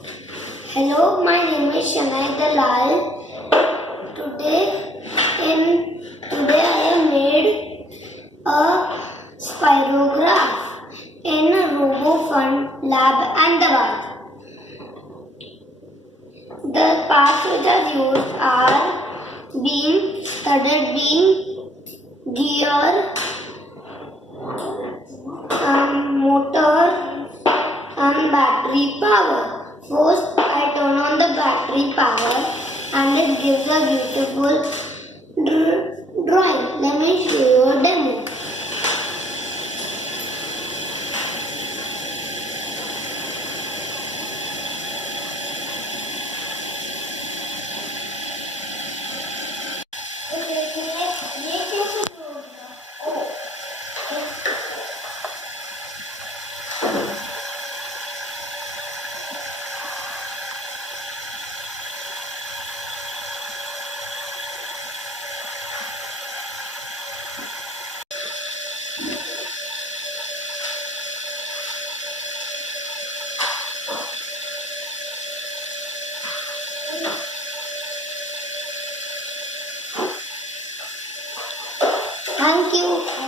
Hello, my name is Shanay Dalal. Today I have made a Spirograph in Robofun Lab, Ahmedabad. The parts which are used are beam, studded beam, gear, motor and battery power. First, I turn on the battery power and it gives a beautiful drawing. Let me show you a demo. Thank you.